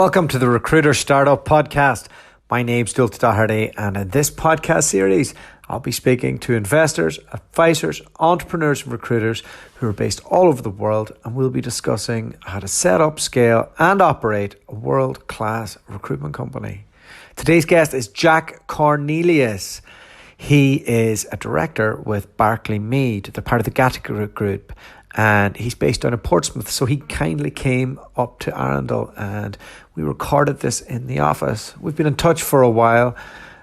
Welcome to the Recruiter Startup Podcast. My name's Dualta, and in this podcast series, I'll be speaking to investors, advisors, entrepreneurs, and recruiters who are based all over the world, and we'll be discussing how to set up, scale, and operate a world-class recruitment company. Today's guest is Jack Cornelius. He is a director with Barclay Meade. They're part of the Gattaca Group, and he's based down in Portsmouth. So he kindly came up to Arundel and we recorded this in the office. We've been in touch for a while,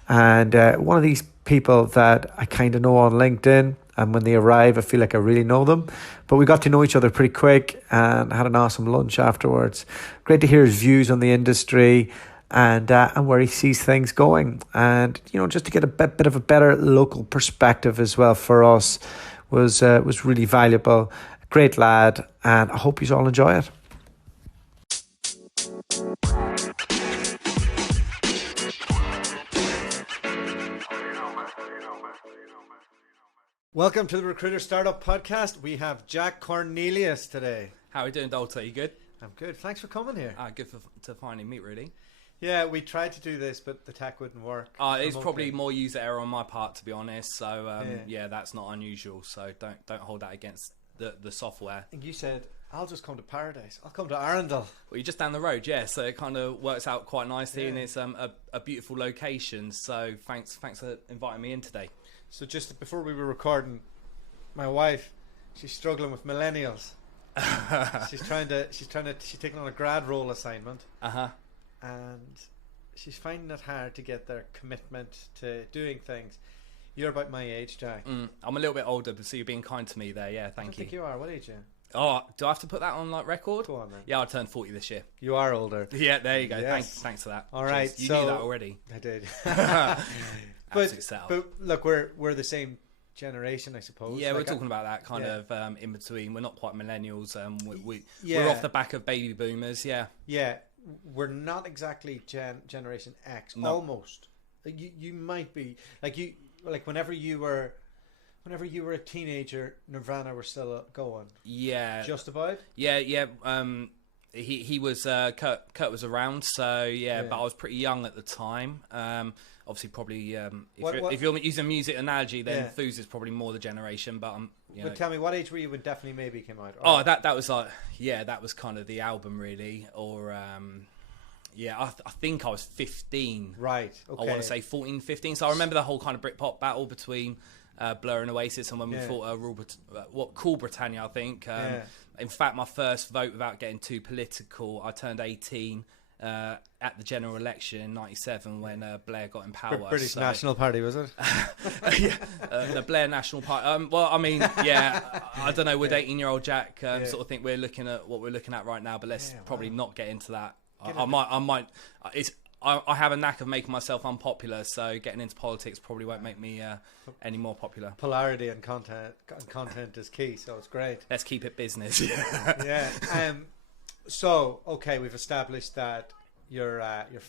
and one of these people that I kind of know on LinkedIn, and when they arrive, I feel like I really know them. But we got to know each other pretty quick and had an awesome lunch afterwards. Great to hear his views on the industry and where he sees things going. And, you know, just to get a bit of a better local perspective as well for us was really valuable. Great lad, and I hope you all enjoy it. Welcome to the Recruiter Startup Podcast. We have Jack Cornelius today. How are you doing, Dualta? You good? I'm good. Thanks for coming here. Good to finally meet, really. Yeah, we tried to do this, but the tech wouldn't work. It's probably more user error on my part, to be honest. So yeah, that's not unusual. So don't hold that against the software. And you said, I'll just come to Paradise. I'll come to Arundel. Well, you're just down the road, yeah. So it kind of works out quite nicely, and it's a beautiful location. So thanks for inviting me in today. So just before we were recording, my wife, she's struggling with millennials. she's taking on a grad role assignment. And she's finding it hard to get their commitment to doing things. You're about my age, Jack. I'm a little bit older, but so you're being kind to me there. Yeah, thank you. I think you are. What age are you? Oh, do I have to put that on like record? Go on then. Yeah, I turned 40 this year. You are older. Yeah, there you go. Yes. Thanks for that. All right. You knew that already. I did. But look, we're the same generation, I suppose. Yeah, we're talking about that kind of in between. We're not quite millennials. We're off the back of baby boomers. Yeah. Yeah, we're not exactly Generation X. No. Almost. You might be whenever you were a teenager, Nirvana were still going. Yeah. Just about. Yeah. He was Kurt was around, so yeah, but I was pretty young at the time. Obviously, probably if you're using music analogy, then Foos is probably more the generation. But But tell me, what age were you when Definitely Maybe came out? Oh, that was like that was kind of the album really, or I think I was 15. Right. Okay. I want to say 14, 15. So I remember the whole kind of Britpop battle between Blur and Oasis, and when we fought Cool Britannia, I think. In fact, my first vote, without getting too political, I turned 18 at the general election in '97 when Blair got in power. British National Party, was it? The Blair National Party. Well, I mean, I don't know. Would 18-year-old Jack sort of think we're looking at what we're looking at right now? But let's probably not get into that. I might. I have a knack of making myself unpopular, so getting into politics probably won't make me any more popular. Polarity and content is key, so it's great. Let's keep it business. Yeah. So okay, we've established that you're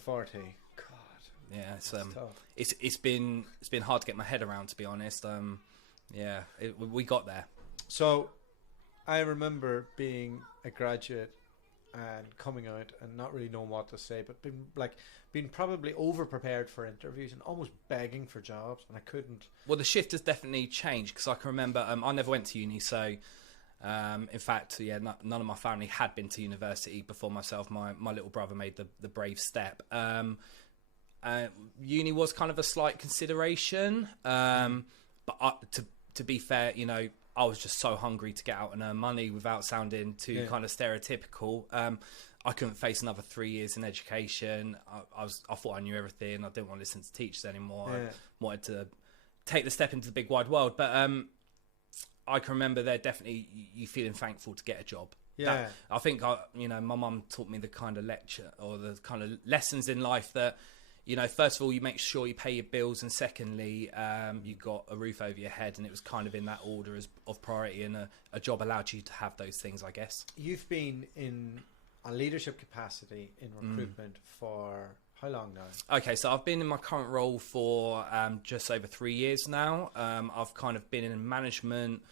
40. God. Yeah, it's been hard to get my head around, to be honest. We got there. So I remember being a graduate and coming out and not really knowing what to say, but being probably over prepared for interviews and almost begging for jobs, and I couldn't. Well, the shift has definitely changed, because I can remember I never went to uni, so in fact, none of my family had been to university before myself. My little brother made the brave step. Uni was kind of a slight consideration, but to be fair, I was just so hungry to get out and earn money without sounding too kind of stereotypical. I couldn't face another 3 years in education. I thought I knew everything. I didn't want to listen to teachers anymore. I wanted to take the step into the big wide world. But I can remember there definitely you feeling thankful to get a job. Yeah. I think my mum taught me the kind of lecture or the kind of lessons in life that, first of all, you make sure you pay your bills, and secondly, you got a roof over your head, and it was kind of in that order of priority, and a job allowed you to have those things, I guess. You've been in a leadership capacity in recruitment for how long now? Okay, so I've been in my current role for just over 3 years now. I've kind of been in management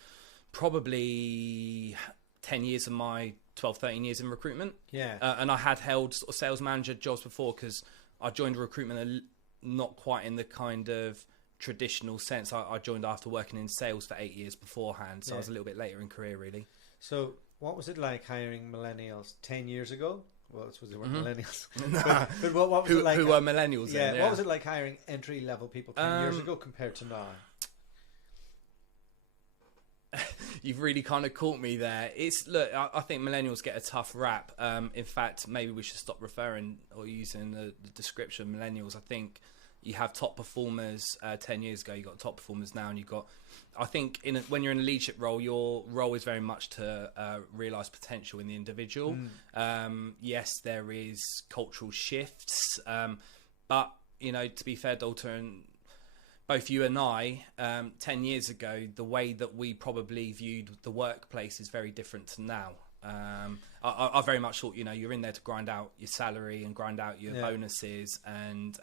probably 10 years of my 12, 13 years in recruitment. Yeah. And I had held sort of sales manager jobs before, because I joined recruitment not quite in the kind of traditional sense. I joined after working in sales for 8 years beforehand, so I was a little bit later in career, really. So what was it like hiring millennials 10 years ago? Well, I suppose they weren't millennials. But what was it like? Who were millennials Yeah, then? what was it like hiring entry-level people 10 years ago compared to now? You've really kind of caught me there. I think millennials get a tough rap. In fact, maybe we should stop referring or using the description of millennials. I think you have top performers 10 years ago, you got top performers now, and you've got, I think when you're in a leadership role, your role is very much to realise potential in the individual. Yes, there is cultural shifts, but, to be fair, Dalton, both you and I, 10 years ago, the way that we probably viewed the workplace is very different to now. I very much thought, you're in there to grind out your salary and grind out your bonuses, and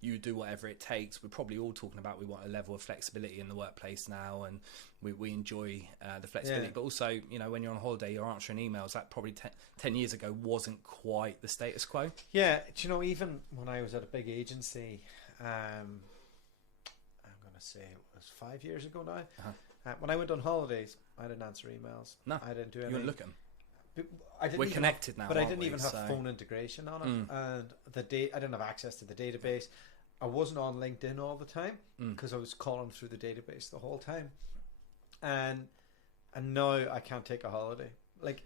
you do whatever it takes. We're probably all talking about we want a level of flexibility in the workplace now, and we enjoy the flexibility. But also, when you're on holiday, you're answering emails. That probably 10 years ago wasn't quite the status quo. Yeah, even when I was at a big agency, I'm going to say it was 5 years ago now. When I went on holidays, I didn't answer emails. No, I didn't do anything. You wouldn't look at them. We're connected now, but I didn't we? even have phone integration on it, and I didn't have access to the database. I wasn't on LinkedIn all the time because I was calling through the database the whole time, and now I can't take a holiday. Like,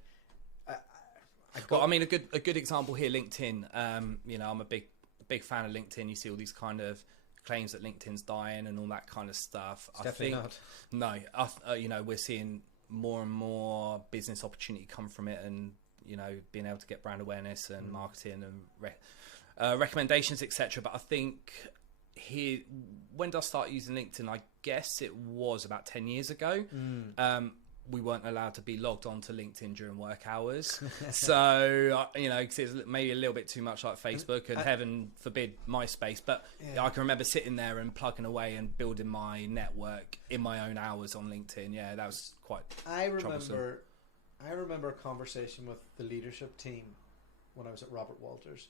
a good example here, LinkedIn. I'm a big fan of LinkedIn. You see all these kind of claims that LinkedIn's dying and all that kind of stuff. It's definitely not. We're seeing more and more business opportunity come from it, and being able to get brand awareness and marketing and recommendations, etc. But I think when did I start using LinkedIn? I guess it was about 10 years ago. We weren't allowed to be logged on to LinkedIn during work hours. So, cause it's maybe a little bit too much like Facebook, and heaven forbid MySpace. But I can remember sitting there and plugging away and building my network in my own hours on LinkedIn. Yeah, that was quite troublesome. I remember a conversation with the leadership team when I was at Robert Walters,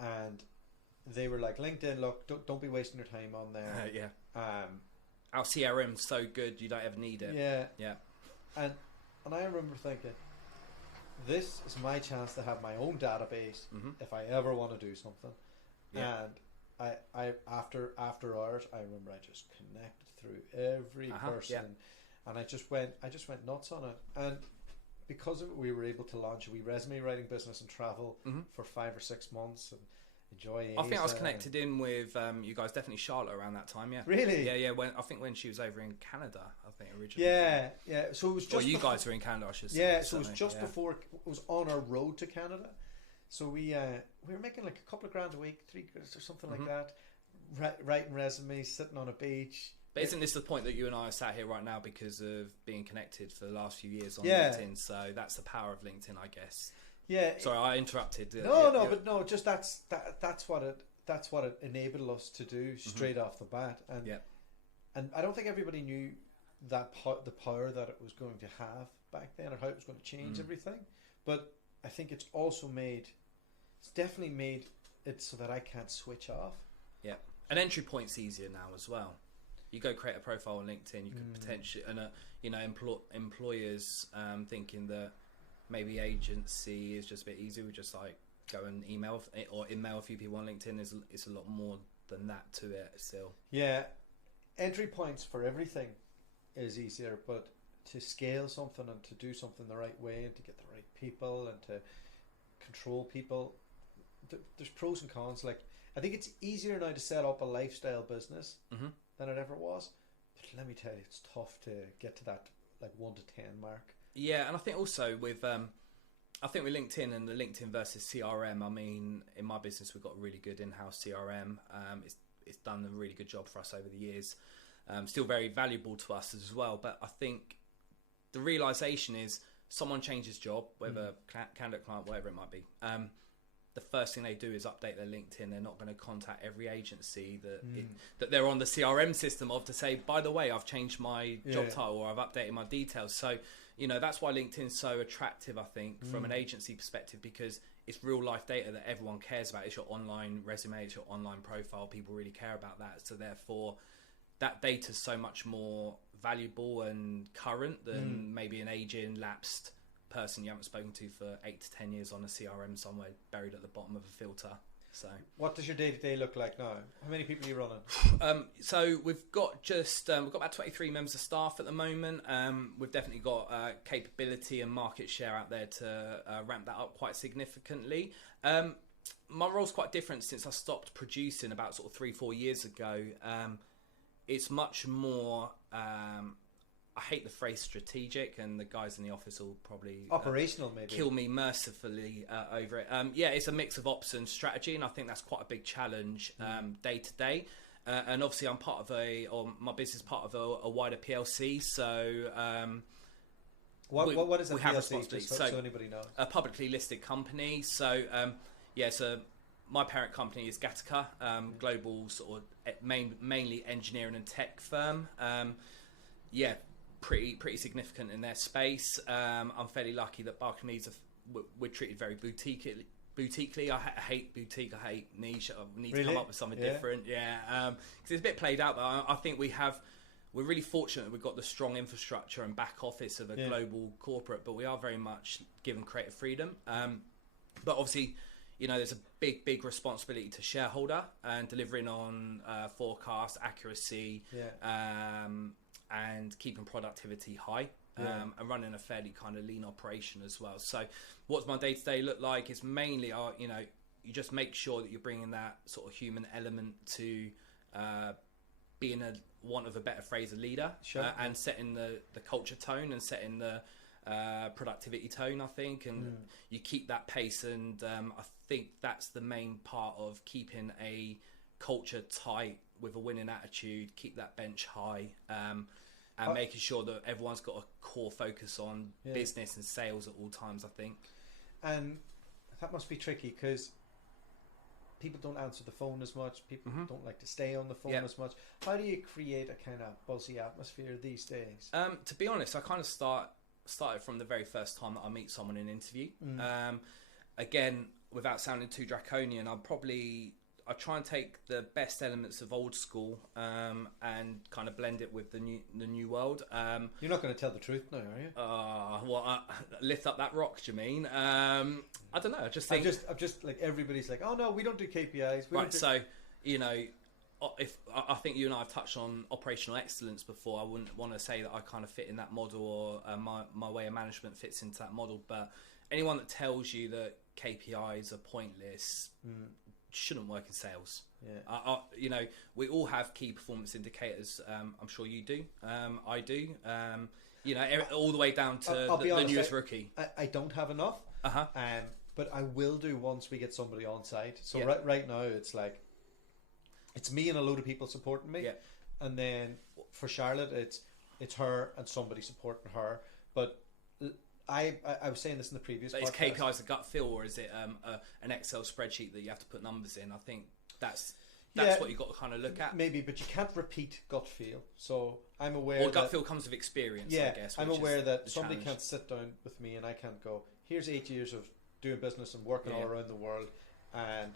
and they were like, LinkedIn, look, don't be wasting your time on there. Our CRM's so good, you don't ever need it. Yeah. And I remember thinking, this is my chance to have my own database if I ever want to do something. And I after hours, I remember I just connected through every person, and I just went nuts on it. And because of it, we were able to launch a wee resume writing business and travel for 5 or 6 months and enjoy. I think I was connected in with you guys, definitely Charlotte, around that time. Yeah, really. Yeah. When she was over in Canada, I think originally. Yeah. So it was just. Or you guys were in Canada, I should say. Yeah, so it was just before it was on our road to Canada. So we were making like a couple of grand a week, $3 or something like that, writing resumes, sitting on a beach. But isn't this the point that you and I are sat here right now because of being connected for the last few years on LinkedIn? So that's the power of LinkedIn, I guess. Yeah. Sorry, I interrupted. But just that's what it enabled us to do straight off the bat, and I don't think everybody knew that the power that it was going to have back then, or how it was going to change everything. But I think it's definitely made it so that I can't switch off. Yeah, an entry point's easier now as well. You go create a profile on LinkedIn, you could potentially, and employers thinking that maybe agency is just a bit easier. We just like go and email a few people on LinkedIn. It's a lot more than that to it still. Yeah, entry points for everything is easier, but to scale something and to do something the right way and to get the right people and to control people, there's pros and cons. Like, I think it's easier now to set up a lifestyle business than it ever was. But let me tell you, it's tough to get to that like 1 to 10 mark. Yeah, and I think also with with LinkedIn and the LinkedIn versus CRM, I mean, in my business we've got a really good in-house CRM. It's done a really good job for us over the years. Still very valuable to us as well. But I think the realization is someone changes job, whether candidate, client, whatever it might be. The first thing they do is update their LinkedIn. They're not going to contact every agency that they're on the CRM system of to say, by the way, I've changed my job title or I've updated my details. So that's why LinkedIn's so attractive, I think, from an agency perspective, because it's real life data that everyone cares about. It's your online resume, it's your online profile. People really care about that. So therefore, that data's so much more valuable and current than maybe an aging, lapsed person you haven't spoken to for 8 to 10 years on a CRM somewhere buried at the bottom of a filter. So, what does your day-to-day look like now? How many people are you running? So we've got about 23 members of staff at the moment. We've definitely got capability and market share out there to ramp that up quite significantly. My role's quite different since I stopped producing about sort of 3-4 years ago. It's much more, I hate the phrase strategic, and the guys in the office will probably operational maybe kill me mercifully over it. It's a mix of ops and strategy, and I think that's quite a big challenge day to day. And obviously I'm part of my business is part of a wider PLC, so what is a we PLC, have responsibility, so anybody knows? A publicly listed company. So so my parent company is Gattaca, global sort of mainly engineering and tech firm. Pretty significant in their space. I'm fairly lucky that Barclay Meade we're treated very boutiquely. I hate boutique. I hate niche. I need to come up with something different. Because it's a bit played out. But I think we're really fortunate that we've got the strong infrastructure and back office of a global corporate, but we are very much given creative freedom. But obviously, there's a big responsibility to shareholder and delivering on forecast accuracy. And keeping productivity high, and running a fairly kind of lean operation as well. So what's my day-to-day look like is mainly, you just make sure that you're bringing that sort of human element to being a better phrase, a leader, and setting the culture tone and setting the productivity tone, I think, and you keep that pace, and I think that's the main part of keeping a culture tight with a winning attitude, keep that bench high, and making sure that everyone's got a core focus on business and sales at all times, I think. And that must be tricky because people don't answer the phone as much. People don't like to stay on the phone as much. How do you create a kind of buzzy atmosphere these days? To be honest, I kind of started from the very first time that I meet someone in an interview. Again, without sounding too draconian, I try and take the best elements of old school and kind of blend it with the new world. You're not going to tell the truth now, are you? Lift up that rock, do you mean? I don't know. I just think I'm just like, everybody's like, oh no, we don't do KPIs. So if I think you and I have touched on operational excellence before, I wouldn't want to say that I kind of fit in that model, or my way of management fits into that model. But anyone that tells you that KPIs are pointless shouldn't work in sales. We all have key performance indicators. I'm sure you do. I do. All the way down to the newest rookie. I don't have enough. But I will do once we get somebody on site. So right now it's like it's me and a load of people supporting me, and then for Charlotte it's her and somebody supporting her. But I was saying this in the previous podcast. Is KPIs a gut feel, or is it an Excel spreadsheet that you have to put numbers in? I think that's what you've got to kind of look at. Maybe, but you can't repeat gut feel. So I'm aware gut feel comes with experience, I guess. I'm aware that somebody can't sit down with me and I can't go, here's 8 years of doing business and working all around the world, and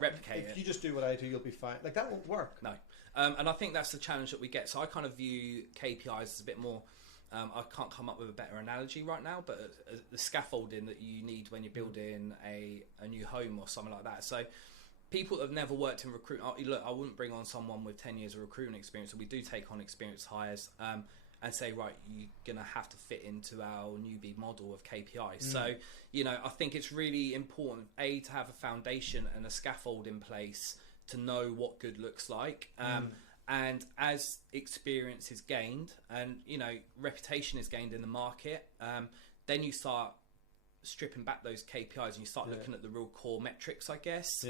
replicate if you just do what I do, you'll be fine. Like, that won't work. No. And I think that's the challenge that we get. So I kind of view KPIs as a bit more... I can't come up with a better analogy right now, but the scaffolding that you need when you're building a new home or something like that. So people that have never worked in recruitment, look, I wouldn't bring on someone with 10 years of recruitment experience. So we do take on experienced hires and say, right, you're going to have to fit into our newbie model of KPIs. So, I think it's really important, to have a foundation and a scaffold in place to know what good looks like. And as experience is gained and, reputation is gained in the market, then you start stripping back those KPIs and you start looking at the real core metrics, I guess.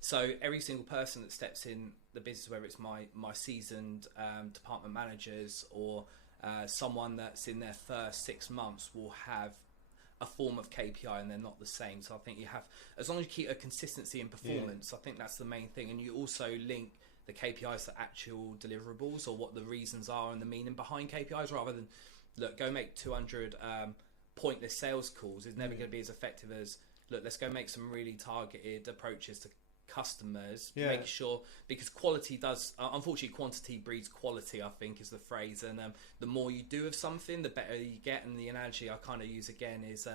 So every single person that steps in the business, whether it's my seasoned department managers or someone that's in their first 6 months, will have a form of KPI and they're not the same. So I think you have, as long as you keep a consistency in performance, I think that's the main thing. And you also link the KPIs to actual deliverables or what the reasons are and the meaning behind KPIs, rather than look, go make 200 pointless sales calls is never going to be as effective as, look, let's go make some really targeted approaches to customers, make sure, because quality does, unfortunately quantity breeds quality, I think is the phrase, and the more you do of something, the better you get. And the analogy I kind of use again is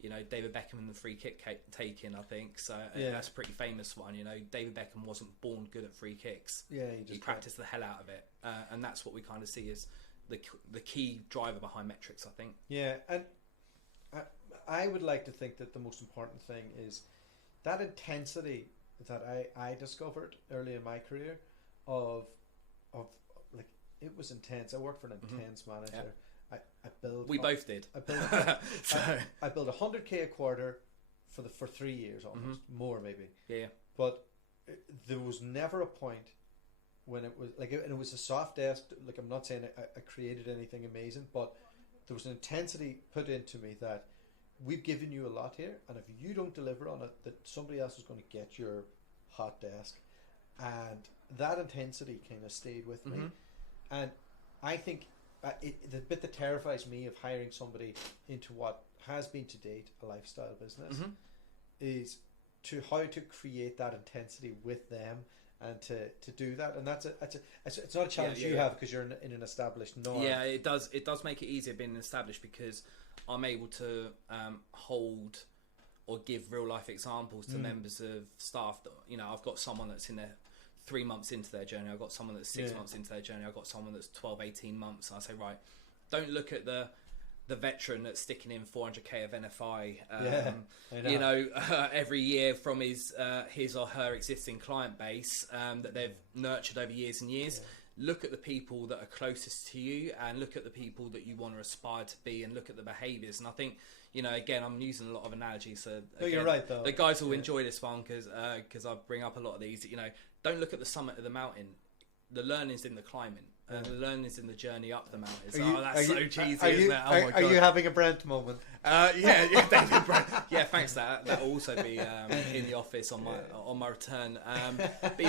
David Beckham and the free kick taking, I think, so that's a pretty famous one. David Beckham wasn't born good at free kicks, he practiced the hell out of it, and that's what we kind of see as the key driver behind metrics, I think. And I would like to think that the most important thing is that intensity that I discovered early in my career of like, it was intense. I worked for an intense manager. I built. We both did. I built. I built 100K a quarter for 3 years, almost more maybe. Yeah. But there was never a point when it was like, and it was a soft desk. Like, I'm not saying I created anything amazing, but there was an intensity put into me that we've given you a lot here, and if you don't deliver on it, that somebody else is going to get your hot desk. And that intensity kind of stayed with me. And I think the bit that terrifies me of hiring somebody into what has been to date a lifestyle business is how to create that intensity with them, and to do that. And it's not a challenge you have because you're in an established norm. Yeah, it does make it easier being established, because I'm able to hold or give real life examples to members of staff that, I've got someone that's in there 3 months into their journey, I've got someone that's 6 months into their journey, I've got someone that's 12, 18 months, and I say, right, don't look at the veteran that's sticking in 400k of NFI every year from his or her existing client base that they've nurtured over years and years. Look at the people that are closest to you, and look at the people that you want to aspire to be, and look at the behaviours. And I think, again, I'm using a lot of analogies, so again, you're right, though. The guys will enjoy this one because I bring up a lot of these. Don't look at the summit of the mountain. The learning's in the climbing, and the learning's in the journey up the mountain. That's so cheesy, isn't it? Oh my God. Are you having a Brent moment? Yeah, David Brent. Yeah, thanks. That'll also be in the office on my return. But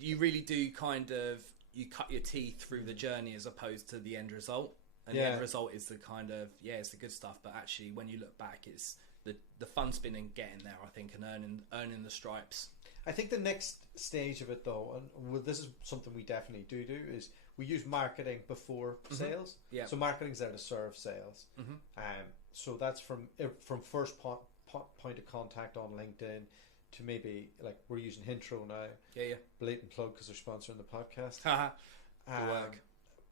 you really do kind of, you cut your teeth through the journey as opposed to the end result. And the end result is the kind of, it's the good stuff. But actually, when you look back, it's the fun's been in getting there, I think, and earning the stripes. I think the next stage of it, though, and this is something we definitely do, is we use marketing before sales. Yeah. So marketing's there to serve sales. So that's from first point of contact on LinkedIn to maybe, like, we're using Hintro now. Yeah. Blatant plug because they're sponsoring the podcast. Good work.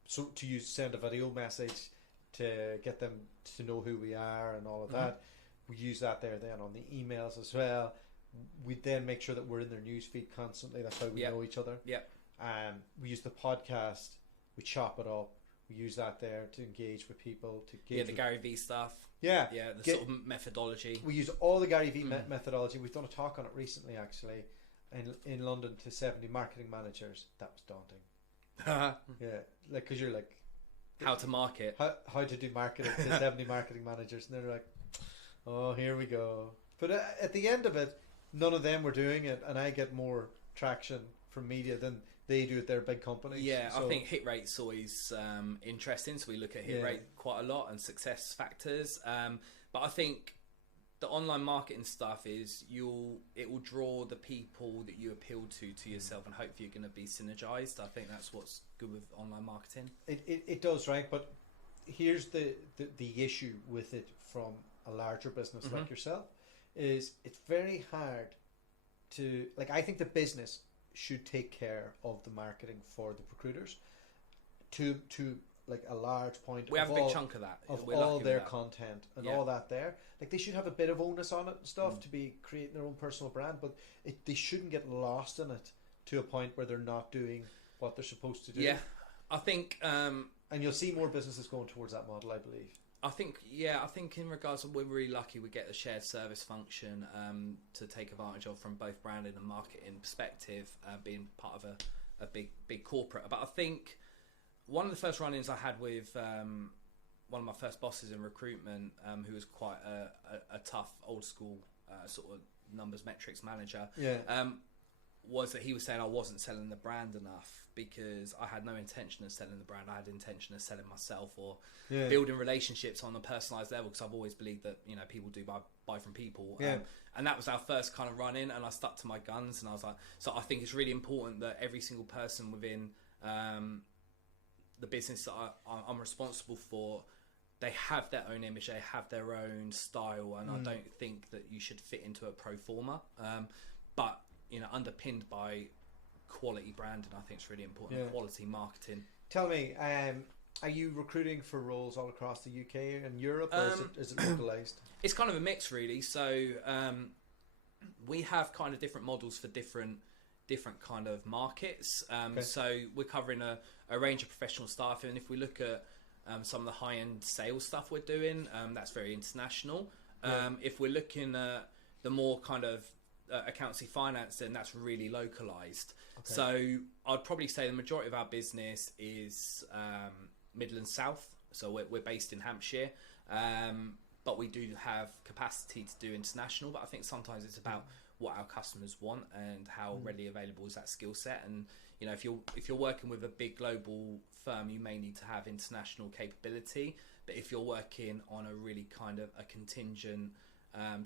So send a video message to get them to know who we are and all of that. We use that there then on the emails as well. We then make sure that we're in their newsfeed constantly. That's how we know each other. We use the podcast. We chop it up. We use that there to engage with people. The Gary Vee stuff. The sort of methodology. We use all the Gary Vee methodology. We've done a talk on it recently, actually, in London to 70 marketing managers. That was daunting. Because you're like, how to market, how to do marketing to 70 marketing managers, and they're like, oh, here we go. But at the end of it, none of them were doing it, and I get more traction from media than they do at their big companies. I think hit rate's always interesting, so we look at hit rate quite a lot and success factors. But I think the online marketing stuff is it will draw the people that you appeal to yourself, and hopefully you're going to be synergized. I think that's what's good with online marketing. It does, right? But here's the issue with it from a larger business like yourself. Is it's very hard to, like, I think the business should take care of the marketing for the recruiters to like a large point. We have a big chunk of that. Of all their content and all that there. Like, they should have a bit of onus on it and stuff to be creating their own personal brand, but they shouldn't get lost in it to a point where they're not doing what they're supposed to do. Yeah, I think... and you'll see more businesses going towards that model, I believe. I think in regards to, we're really lucky we get the shared service function to take advantage of from both branding and marketing perspective, being part of a big corporate. But I think one of the first run-ins I had with one of my first bosses in recruitment, who was quite a tough, old school sort of numbers metrics manager. was that he was saying I wasn't selling the brand enough because I had no intention of selling the brand. I had intention of selling myself or building relationships on a personalised level, because I've always believed that, you know, people do buy from people. And that was our first kind of run in, and I stuck to my guns, and I was like, so I think it's really important that every single person within the business that I'm responsible for, they have their own image, they have their own style, and I don't think that you should fit into a pro forma. But, you know, underpinned by quality branding, I think it's really important. Quality marketing. Tell me, are you recruiting for roles all across the UK and Europe, or is it localized? It's kind of a mix, really. So we have kind of different models for different kind of markets. So we're covering a range of professional staff, and if we look at some of the high-end sales stuff we're doing, that's very international. If we're looking at the more kind of accountancy finance, then that's really localized. So I'd probably say the majority of our business is Midlands South. So we're based in Hampshire, but we do have capacity to do international. But I think sometimes it's about what our customers want and how readily available is that skill set. And, you know, if you're working with a big global firm, you may need to have international capability. But if you're working on a really kind of a contingent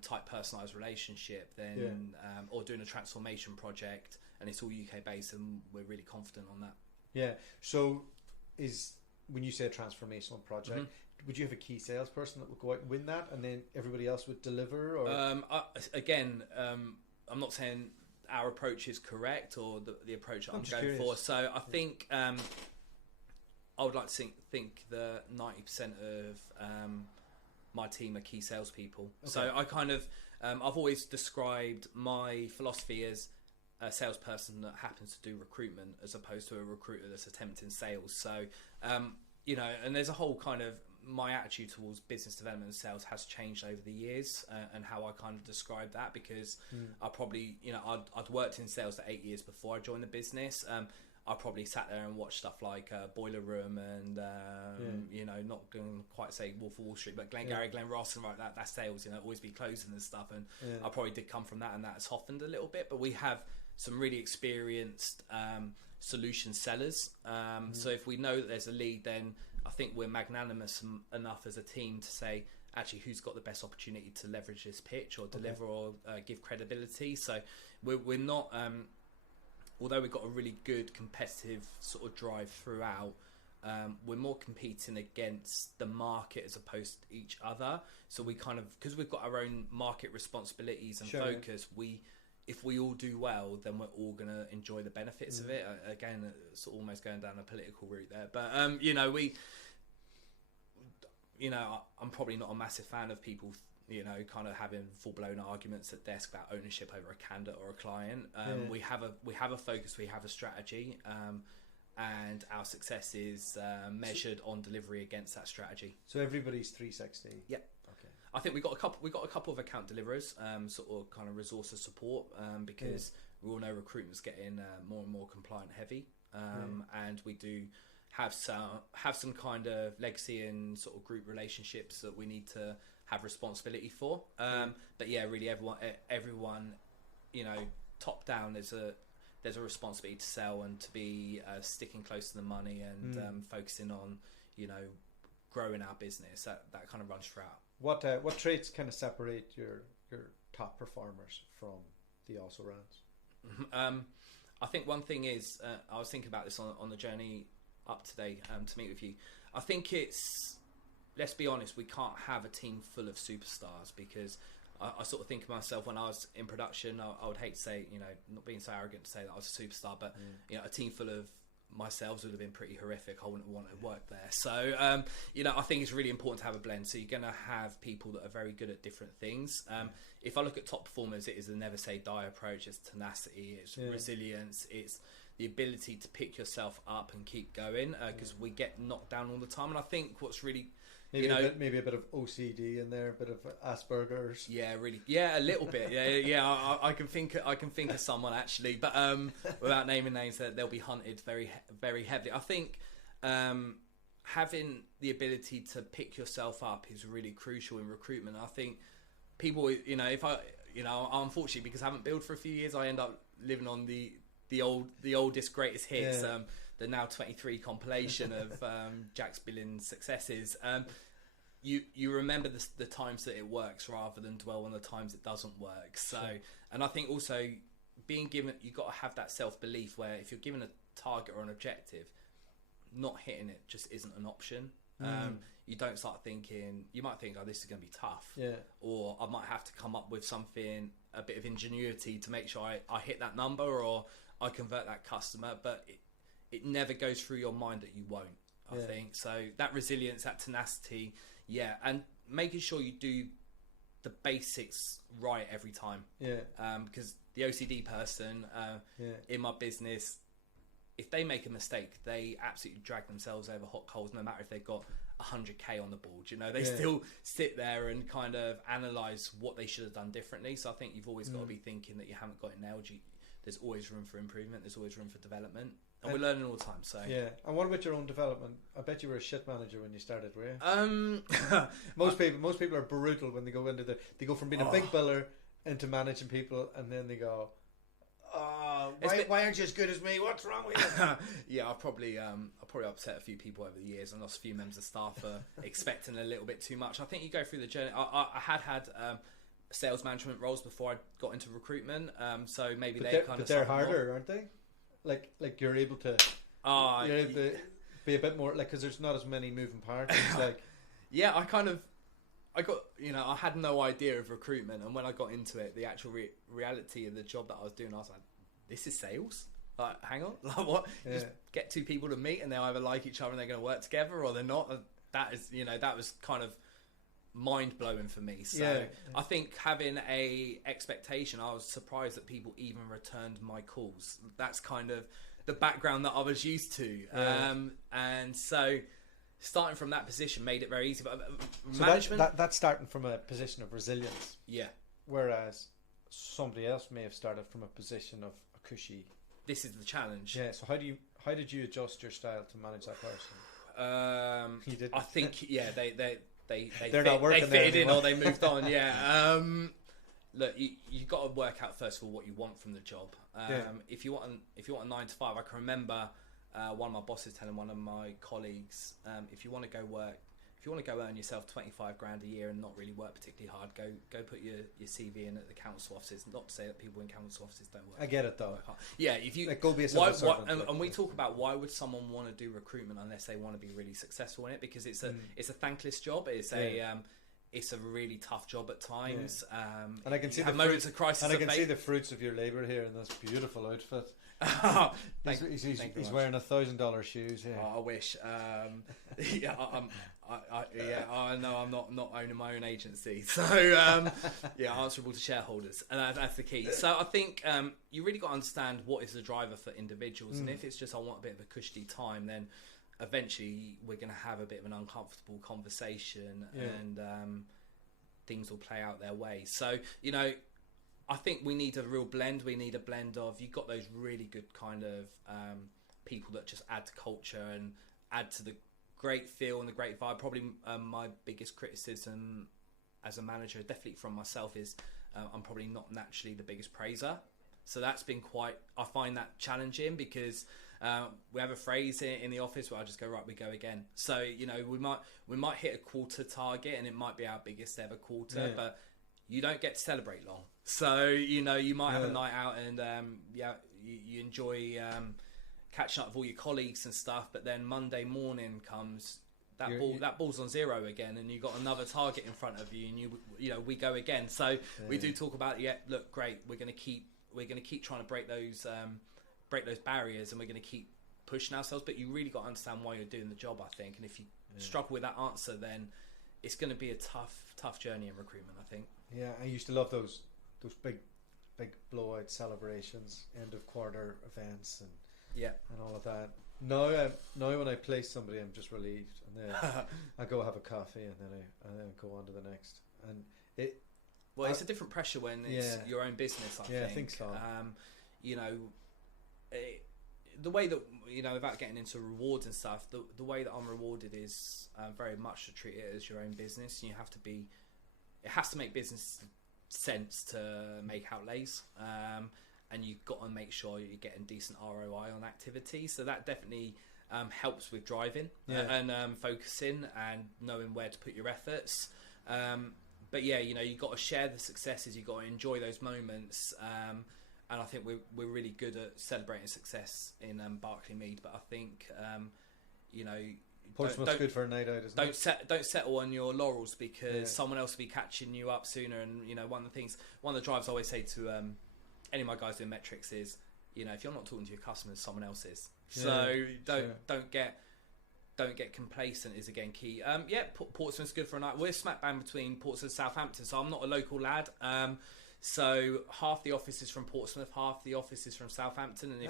type personalised relationship, then or doing a transformation project, and it's all UK based, and we're really confident on that. Yeah. So when you say a transformational project, would you have a key salesperson that would go out and win that, and then everybody else would deliver? Or I'm not saying our approach is correct or the approach that I'm going for. So I think I would like to think that 90% of my team are key salespeople. So I kind of I've always described my philosophy as a salesperson that happens to do recruitment as opposed to a recruiter that's attempting sales. So you know, and there's a whole kind of, my attitude towards business development and sales has changed over the years, and how I kind of describe that, because I probably, you know, I'd worked in sales for 8 years before I joined the business. I probably sat there and watched stuff like Boiler Room and you know, not going to quite say Wolf of Wall Street, but Glengarry, Glen Ross, and that's sales, you know, always be closing and stuff. And I probably did come from that, and that has softened a little bit. But we have some really experienced solution sellers. So if we know that there's a lead, then I think we're magnanimous enough as a team to say, actually, who's got the best opportunity to leverage this pitch or deliver or give credibility. So we're not, although we've got a really good competitive sort of drive throughout, we're more competing against the market as opposed to each other. So we kind of, because we've got our own market responsibilities and focus, if we all do well, then we're all going to enjoy the benefits of it. Again, it's almost going down a political route there. But, you know, I'm probably not a massive fan of people, you know, kind of having full-blown arguments at desk about ownership over a candidate or a client. We have a focus, we have a strategy, and our success is measured on delivery against that strategy. So everybody's 360? Yeah. Okay. I think we got a couple of account deliverers, sort of kind of resource of support, because we all know recruitment's getting more and more compliant heavy, and we do have some kind of legacy and sort of group relationships that we need to have responsibility for. But yeah, really everyone, you know, top down, there's a responsibility to sell and to be sticking close to the money and focusing on, you know, growing our business. That kind of runs throughout. What traits kind of separate your top performers from the also-rans? I think one thing is, I was thinking about this on the journey up today to meet with you. I think it's, let's be honest, we can't have a team full of superstars, because I sort of think of myself when I was in production, I would hate to say, you know, not being so arrogant to say that I was a superstar, but you know, a team full of myself would have been pretty horrific. I wouldn't want to work there. So you know, I think it's really important to have a blend. So you're going to have people that are very good at different things. If I look at top performers, it is a never say die approach. It's tenacity, it's resilience, it's the ability to pick yourself up and keep going, because we get knocked down all the time. And I think what's really, maybe a bit of OCD in there, a bit of Asperger's. Yeah, really. Yeah, a little bit. Yeah. I can think of someone actually, but without naming names, they'll be hunted very, very heavily. I think having the ability to pick yourself up is really crucial in recruitment. I think people, you know, unfortunately, because I haven't built for a few years, I end up living on the oldest greatest hits, the now 23 compilation of Jack's billion successes. You remember the times that it works rather than dwell on the times it doesn't work. So, sure. And I think also being given, you've got to have that self-belief where if you're given a target or an objective, not hitting it just isn't an option. You don't start thinking, you might think, oh, this is going to be tough, or I might have to come up with something, a bit of ingenuity to make sure I hit that number or I convert that customer, but it never goes through your mind that you won't, I think. So that resilience, that tenacity, and making sure you do the basics right every time. Because the OCD person in my business, if they make a mistake, they absolutely drag themselves over hot coals, no matter if they've got 100k on the board. They still sit there and kind of analyse what they should have done differently. So I think you've always got to be thinking that you haven't got it nailed. There's always room for improvement. There's always room for development. And we're learning all the time. So And what about your own development? I bet you were a shit manager when you started, were you? Most people are brutal when they go into they go from being a big biller into managing people, and then they go, why aren't you as good as me? What's wrong with you? I probably upset a few people over the years and lost a few members of staff for expecting a little bit too much. I think you go through the journey. I had sales management roles before I got into recruitment, so maybe they're harder, aren't they? Like you're able to be a bit more, like, because there's not as many moving parts. It's like I had no idea of recruitment, and when I got into it, the actual reality of the job that I was doing, I was like, this is sales? Like, hang on, like what? Just get two people to meet and they either like each other and they're going to work together or they're not. That is, that was kind of mind blowing for me. So I think having a expectation, I was surprised that people even returned my calls. That's kind of the background that I was used to. And so starting from that position made it very easy. But management, that's starting from a position of resilience. Whereas somebody else may have started from a position of a cushy. This is the challenge. So how did you adjust your style to manage that person? You didn't. I think they fitted in or they moved on. Look, you got to work out first of all what you want from the job. If you want a 9 to 5, I can remember one of my bosses telling one of my colleagues, if you want to go earn yourself 25 grand a year and not really work particularly hard, go put your CV in at the council offices. Not to say that people in council offices don't work. I get it though. If you go be a civil servant. And we talk about why would someone want to do recruitment unless they want to be really successful in it, because it's a thankless job. It's a really tough job at times. And I can see the moments of crisis. And I can see the fruits of your labour here in this beautiful outfit. He's wearing $1,000 shoes here. I wish. I know I'm not owning my own agency, so answerable to shareholders, and that's the key. So I think you really got to understand what is the driver for individuals, and if it's just I want a bit of a cushy time, then eventually we're going to have a bit of an uncomfortable conversation, and things will play out their way. So I think we need a real blend. We need a blend of, you've got those really good kind of people that just add to culture and add to the great feel and the great vibe. Probably my biggest criticism as a manager, definitely from myself, is I'm probably not naturally the biggest praiser. So that's been I find that challenging, because we have a phrase in the office where I just go, right, we go again. So, we might hit a quarter target and it might be our biggest ever quarter, but you don't get to celebrate long. So, you might have a night out and you enjoy catching up with all your colleagues and stuff, but then Monday morning comes, that ball's on zero again, and you got another target in front of you, and we go again. So we do talk about, look, great, we're going to keep trying to break those barriers, and we're going to keep pushing ourselves, but you really got to understand why you're doing the job, I think. And if you struggle with that answer, then it's going to be a tough journey in recruitment, I think. I used to love those big blowout celebrations, end of quarter events, and all of that. Now when I place somebody, I'm just relieved, and then I go have a coffee, and then I go on to the next. And it's a different pressure when it's your own business, I think. I think so. The way that, without getting into rewards and stuff, the way that I'm rewarded is very much to treat it as your own business. You have to it has to make business sense to make outlays. And you've got to make sure you're getting decent ROI on activity. So that definitely helps with driving and focusing and knowing where to put your efforts. But yeah, you've got to share the successes. You've got to enjoy those moments. And I think we're really good at celebrating success in Barclay Meade. But I think Portsmouth's good for a night out, isn't it? Don't settle on your laurels, because someone else will be catching you up sooner. And one of the drives I always say to any of my guys doing metrics is, if you're not talking to your customers, someone else is. So don't get complacent is again key. Portsmouth's good for a night. We're smack bang between Portsmouth and Southampton, so I'm not a local lad. So half the office is from Portsmouth, half the office is from Southampton, and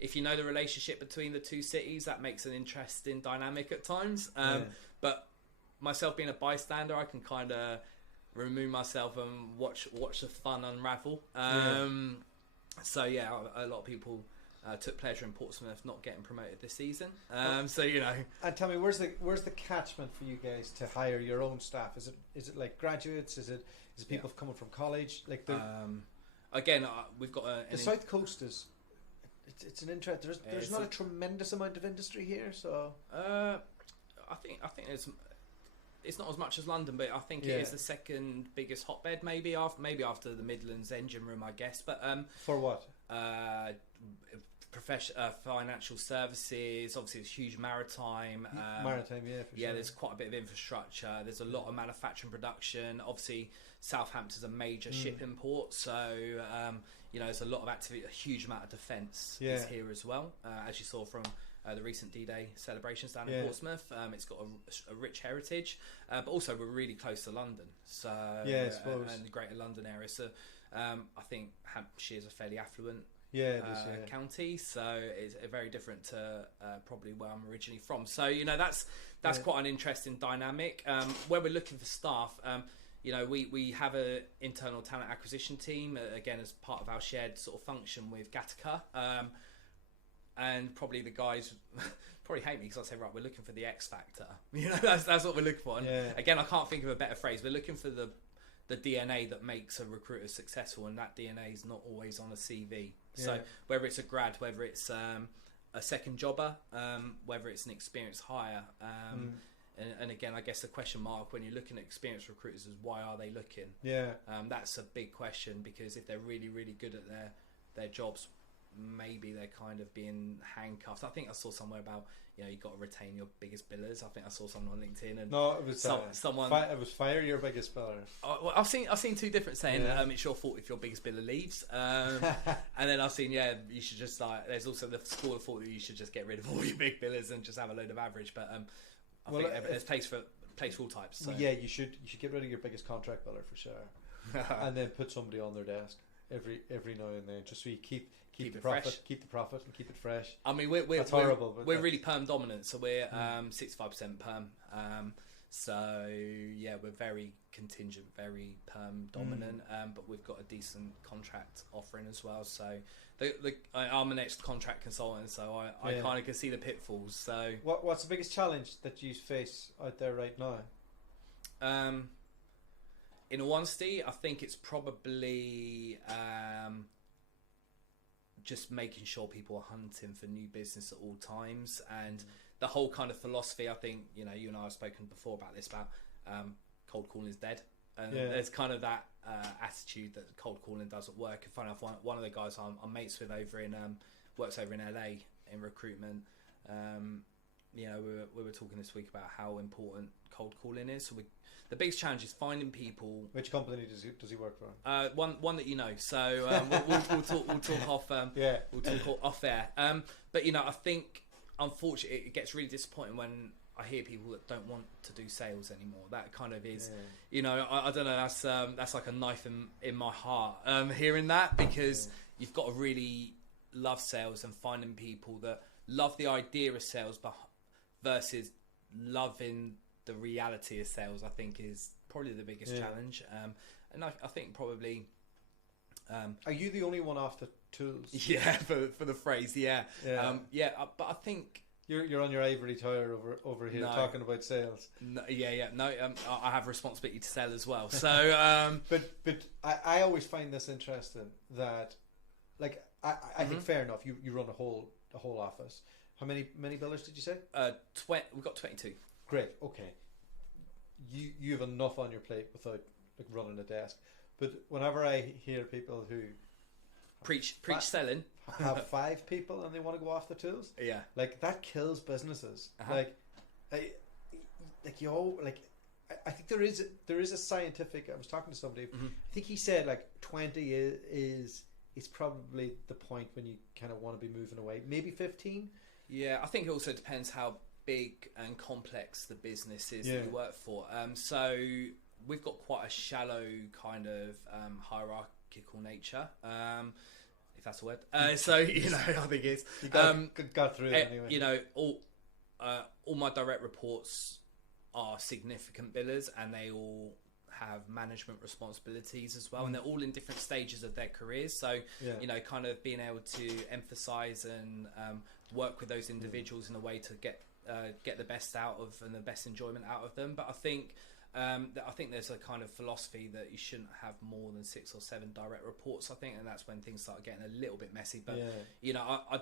if you know the relationship between the two cities, that makes an interesting dynamic at times. But myself being a bystander, I can kind of remove myself and watch the fun unravel. So yeah, a lot of people took pleasure in Portsmouth not getting promoted this season. And tell me, where's the catchment for you guys to hire your own staff? Is it like graduates? Is it people coming from college? Like we've got the South Coast is. It's an interest. There's not a tremendous amount of industry here, so I think it's not as much as London, but I think it is the second biggest hotbed, maybe after the Midlands engine room, I guess. But for what? Financial services, obviously it's huge maritime. Maritime, sure. There's quite a bit of infrastructure. There's a lot of manufacturing production. Obviously, Southampton's a major shipping port, so there's a lot of activity. A huge amount of defence is here as well, as you saw from the recent D-Day celebrations down in Portsmouth. It's got a rich heritage, but also we're really close to London, so I suppose. And the Greater London area. So I think Hampshire's a fairly affluent county, so it's very different to probably where I'm originally from. So that's quite an interesting dynamic. Where we're looking for staff, we have an internal talent acquisition team, again as part of our shared sort of function with Gattaca. And probably the guys probably hate me because I say, right, we're looking for the X factor. That's what we're looking for. And again, I can't think of a better phrase. We're looking for the DNA that makes a recruiter successful, and that DNA is not always on a CV. So whether it's a grad, whether it's a second jobber, whether it's an experienced hire, and again, I guess the question mark when you're looking at experienced recruiters is why are they looking? That's a big question, because if they're really, really good at their jobs, maybe they're kind of being handcuffed. I think I saw somewhere about you've got to retain your biggest billers. I think I saw someone on LinkedIn, and no, it was someone. It was fire your biggest biller. Well, I've seen two different saying. It's your fault if your biggest biller leaves, and then I've seen you should just there's also the school of thought that you should just get rid of all your big billers and just have a load of average. But I think there's place for all types. So. You should get rid of your biggest contract biller for sure, and then put somebody on their desk every now and then, just so you keep the profit, fresh. Keep the profit, and keep it fresh. I mean, we're horrible. We're really perm dominant, so we're 65% perm. So yeah, we're very contingent, very perm dominant. But we've got a decent contract offering as well. So I'm an ex-contract consultant, so I kind of can see the pitfalls. So what's the biggest challenge that you face out there right now? In all honesty, I think it's probably just making sure people are hunting for new business at all times, and the whole kind of philosophy. I think you and I have spoken before about this, about cold calling is dead, and there's kind of that attitude that cold calling doesn't work. And funny enough, one of the guys I'm mates with works over in LA in recruitment. We were talking this week about how important cold calling is. So the biggest challenge is finding people. Which company does he work for? One that you know. So we'll talk off. We'll talk off air. But I think unfortunately it gets really disappointing when I hear people that don't want to do sales anymore. That kind of is, I don't know. That's like a knife in my heart. Hearing that, because you've got to really love sales, and finding people that love the idea of sales, but versus loving the reality of sales, I think is probably the biggest challenge. And I think probably. Are you the only one off the tools? Yeah, for the phrase, yeah. But I think You're on your ivory tower over here talking about sales. No, I have responsibility to sell as well. So, but I always find this interesting that, like, I think fair enough. You run a whole office. How many billers did you say? We've got 22. Great. Okay. You have enough on your plate without like running a desk. But whenever I hear people who preach selling, have 5 people and they want to go off the tools, like that kills businesses. Like, I think there is a scientific. I was talking to somebody. I think he said like 20 is probably the point when you kind of want to be moving away. Maybe 15. Yeah, I think it also depends how big and complex the business is that you work for. So we've got quite a shallow kind of hierarchical nature, if that's a word. So you know, I think it's you got through it anyway. You know, all my direct reports are significant billers, and they all have management responsibilities as well, and they're all in different stages of their careers. So you know, kind of being able to emphasize and work with those individuals in a way to get the best out of and the best enjoyment out of them. But I think there's a kind of philosophy that you shouldn't have more than 6 or 7 direct reports, I think, and that's when things start getting a little bit messy. But you know, I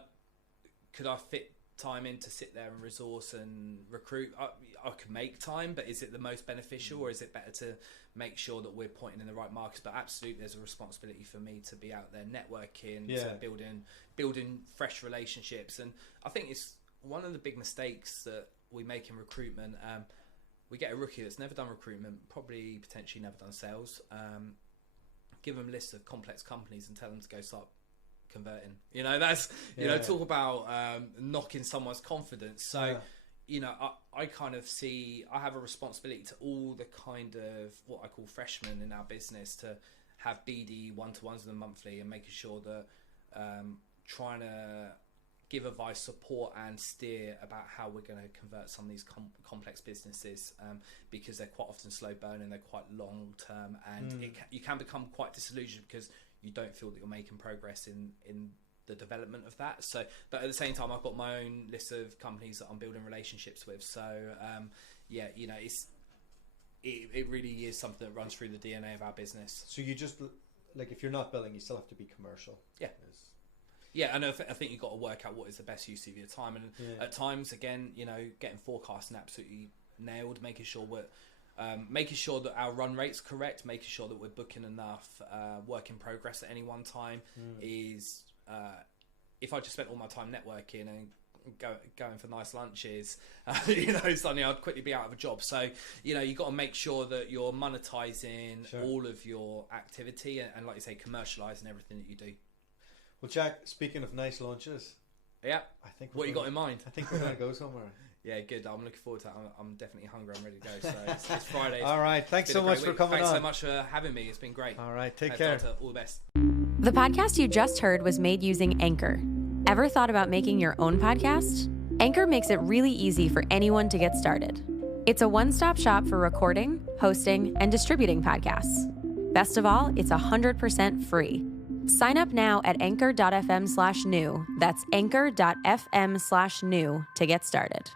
fit time in to sit there and resource and recruit? I could make time, but is it the most beneficial, or is it better to make sure that we're pointing in the right markets? But absolutely, there's a responsibility for me to be out there networking, to building fresh relationships. And I think it's one of the big mistakes that we make in recruitment. We get a rookie that's never done recruitment, probably potentially never done sales. Give them a list of complex companies and tell them to go start converting. You know, that's talk about knocking someone's confidence. So you know, I kind of see I have a responsibility to all the kind of what I call freshmen in our business to have BD one-to-ones with them monthly, and making sure that trying to give advice, support and steer about how we're going to convert some of these complex businesses, because they're quite often slow burning, they're quite long term, and you can become quite disillusioned because you don't feel that you're making progress in the development of that. So, but at the same time, I've got my own list of companies that I'm building relationships with. So, yeah, you know, it really is something that runs through the DNA of our business. So you just, like, if you're not billing, you still have to be commercial. Yeah. Yeah, and I think you've got to work out what is the best use of your time. And at times, again, you know, getting forecasting absolutely nailed, making sure that our run rate's correct, making sure that we're booking enough work in progress at any one time is... if I just spent all my time networking and going for nice lunches, you know, suddenly I'd quickly be out of a job. So, you know, you've got to make sure that you're monetizing all of your activity and, like you say, commercializing everything that you do. Well, Jack, speaking of nice lunches, I think what you got in mind? I think we're going to go somewhere. Yeah, good. I'm looking forward to it. I'm definitely hungry. I'm ready to go. So it's Friday. All right. Thanks so much for coming on. Thanks so much for having me. It's been great. All right. Take care. All the best. The podcast you just heard was made using Anchor. Ever thought about making your own podcast? Anchor makes it really easy for anyone to get started. It's a one-stop shop for recording, hosting, and distributing podcasts. Best of all, it's 100% free. Sign up now at anchor.fm/new. That's anchor.fm/new to get started.